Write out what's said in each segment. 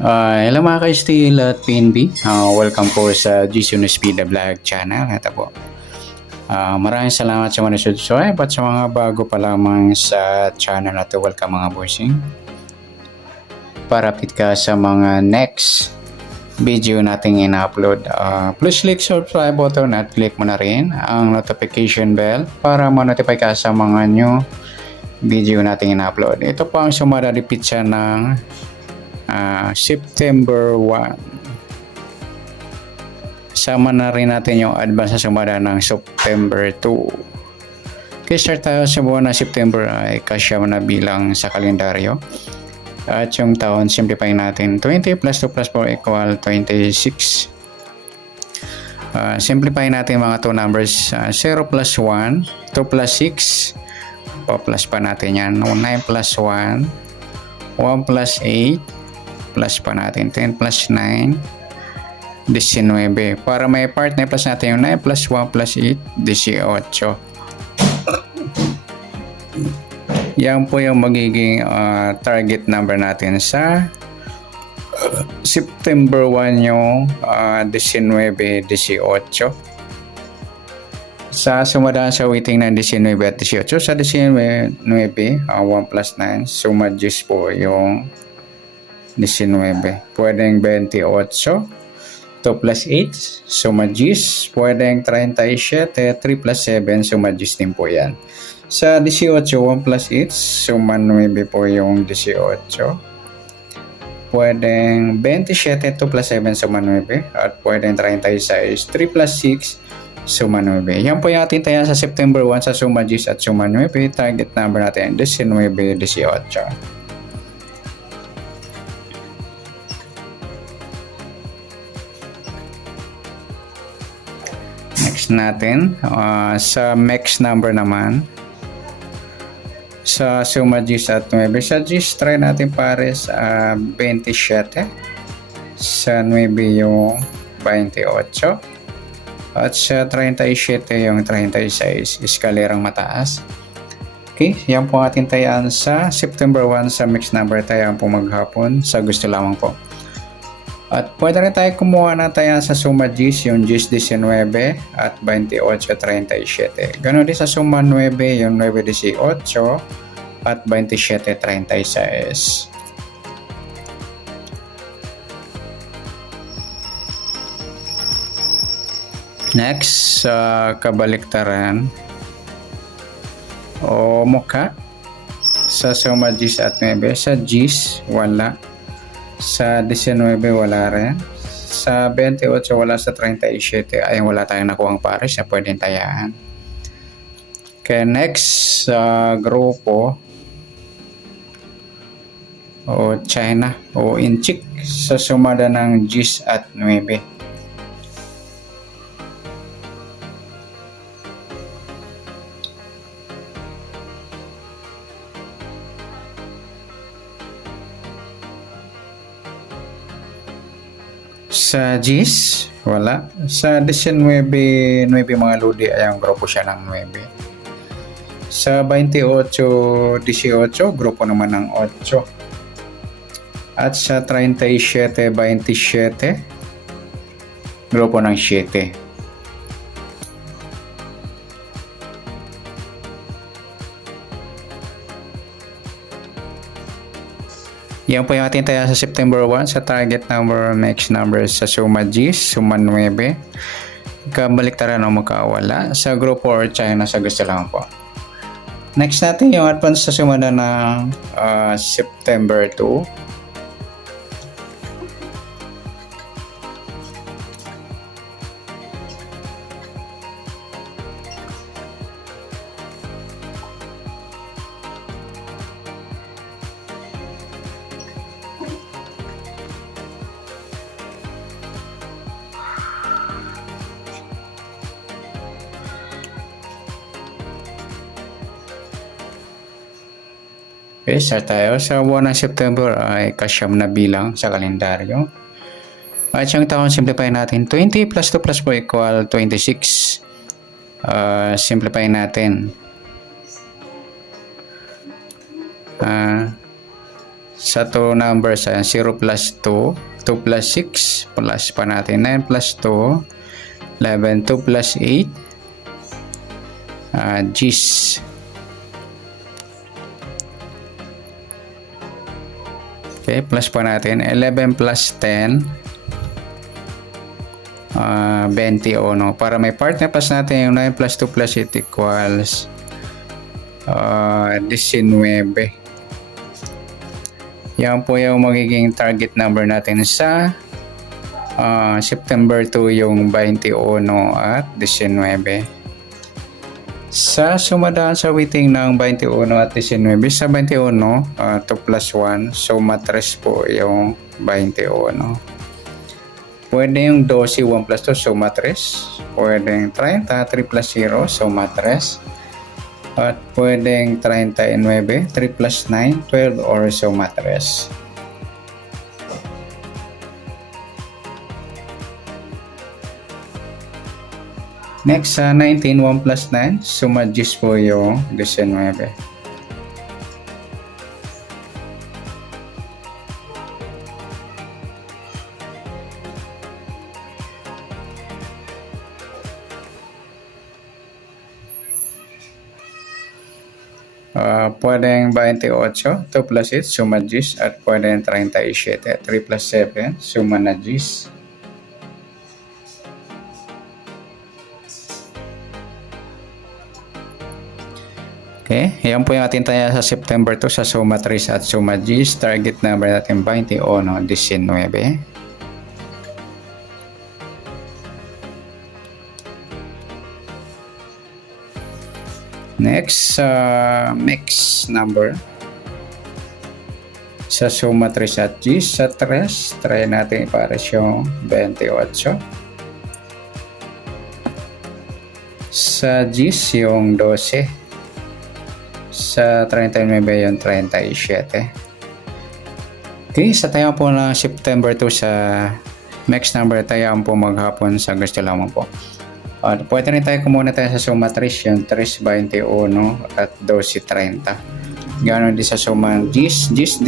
Hello mga ka-Steel at PNB. Welcome po sa GC Speed Vlog channel. Ito po. Maraming salamat sa mga nag-subscribe at sa mga bago pa lamang sa channel na ito. Welcome mga bossing. Para update ka sa mga next video nating in-upload. Please click subscribe button at click mo na rin ang notification bell para ma-notify ka sa mga new video nating in-upload. Ito po ang sumararipit siya ng September 1. Sama na rin natin yung advance na sumada ng September 2. Okay, start tayo sa buwan ng September ay kasya na bilang sa kalendaryo. At yung taon, simplify natin. 20 plus 2 plus 4 equal 26. Simplify natin mga 2 numbers. 0 plus 1, 2 plus 6. Plus pa natin yan. 9 plus 1, 1 plus 8. Plus pa natin 10 plus 9 19. Para may part na plus natin yung 9 plus 1 plus 8 18. Yan po yung magiging target number natin sa September 1 yung 19-18. Sa sumadaan sa waiting ng 19 at 18. Sa 19, 1 plus 9 sumadjus po yung 19. Pwedeng 28. 2 plus 8, sumadjis. Pwedeng 37. 3 plus 7, sumadjis din po yan. Sa 18, 1 plus 8, suma 9 po yung 18. Pwedeng 27. 2 plus 7, suma 9. At pwedeng 36. 3 plus 6, suma 9. Yan po yung ating taya sa September 1 sa sumadjis at suma 9. Target number natin 19, 18. Next natin, sa max number naman, sa suma G's at 9. Sa G's, try natin pares 27. Sa 9 yung 28. At sa 37 yung 36. Eskalerang mataas. Okay, yan po ating tayaan sa September 1 sa mix number. Tayaan po maghapon sa gusto lamang po. At pwede rin tayo kumuha na tayo sa suma G's, yung G's 19 at 28-37. Ganon din sa suma 9, yung 9-18 at 27-36. Next, sa kabaliktaran o mukha sa suma G's at 9. Sa G's, wala. Sa 19 wala rin. Sa 28 wala. Sa 37 ay wala tayong nakuhang pares na pwedeng tayaan. Okay, next sa grupo o China o Inchik sa sumada ng G's at 9. Sa G's, wala. Sa 19, 9 mga ludi ay ang grupo siya ng 9. Sa 28, 18, grupo naman ng 8. At sa 37, 27, grupo ng 7. Yan po yung ating taya sa September 1 sa target number, max number sa suma G, suma 9. Kabaliktaran o magkawala sa grupo or China sa gusto lang po. Next natin yung advance sa sumada ng September 2. Okay, start tayo. Sa buwan ng September ay kasyam na bilang sa kalendaryo. At yung taon, simplify natin. 20 plus 2 plus 4 equal 26. Simplify natin. sa 2 numbers, 0 plus 2, 2 plus 6, plus pa natin 9 plus 2, 11, 2 plus 8, G's. Okay, plus pa natin 11 plus 10, 21. Para may part na plus natin yung 9 plus 2 plus 8 equals 19. Yan po yung magiging target number natin sa September 2, yung 21 at 19. Sa sumadaan sa weighting ng 21 at 19, sa 21, 2 plus 1, suma 3 po yung 21. Pwede yung 12, 1 plus 2, suma 3. Pwede yung 30, 3 plus 0, suma 3. At pwedeng 39, 3 plus 9, 12 or suma 3. Next, sa 19, 1 plus 9, suma 10 po yung 19. Pwedeng 28, 2 plus 8, suma 10, at pwedeng 37, 3 plus 7, suma na 10. Okay, yan po yung ating taya sa September 2 sa suma 3 at suma 10. Target number natin 21, 19. Next, mix number. Sa suma 3 at 10, sa 3, try natin ipares yung 28. Sa 10, yung 12. Sa 39 yung 37. Okay, sa tayo po ng September 2 sa mix number, tayo po maghapon sa gusto lamang po. At pwede rin tayo kumuna tayo sa suma 3, yung 3, 21 at 12, 30. Ganon din sa suma 10, 19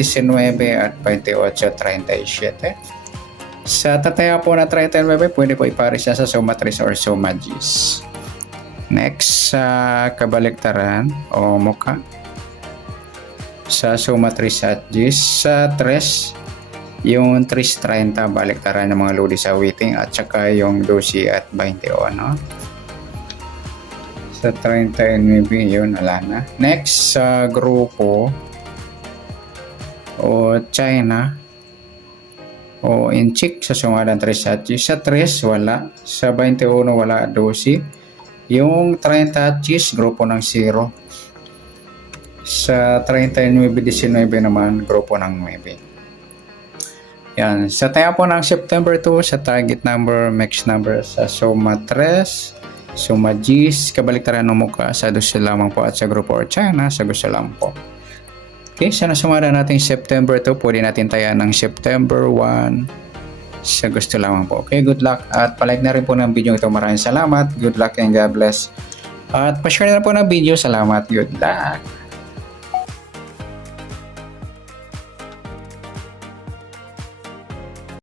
at 28, 37. Sa tataya po na 39, pwede po ipares siya sa suma 3 or suma 10. Next, sa kabaliktaran o mukha. Sa suma 3 at 10, sa 3, yung 3.30 baliktaran ng mga lodi sa weighting at saka yung 12 at 21. Sa 39 yun, wala na. Next, sa grupo o China o inchik sa sumadan 3 at 10. Sa 3 wala, sa 21 wala, 12. Yung 30 at 10 grupo ng 0. Sa 39, 19 naman grupo ng 9. Yan. Sa tayo po ng September 2, sa target number, mix number, sa suma 3, suma 10, kabaliktaran ng mukha, sa gusto lamang po at sa grupo or China, sa gusto lamang po. Okay, sana sumada natin September 2, pwede natin tayo ng September 1, sa gusto lamang po. Okay, good luck at palike na rin po ng video ito. Maraming salamat, good luck and God bless. At pa-share na po ng video. Salamat, good luck.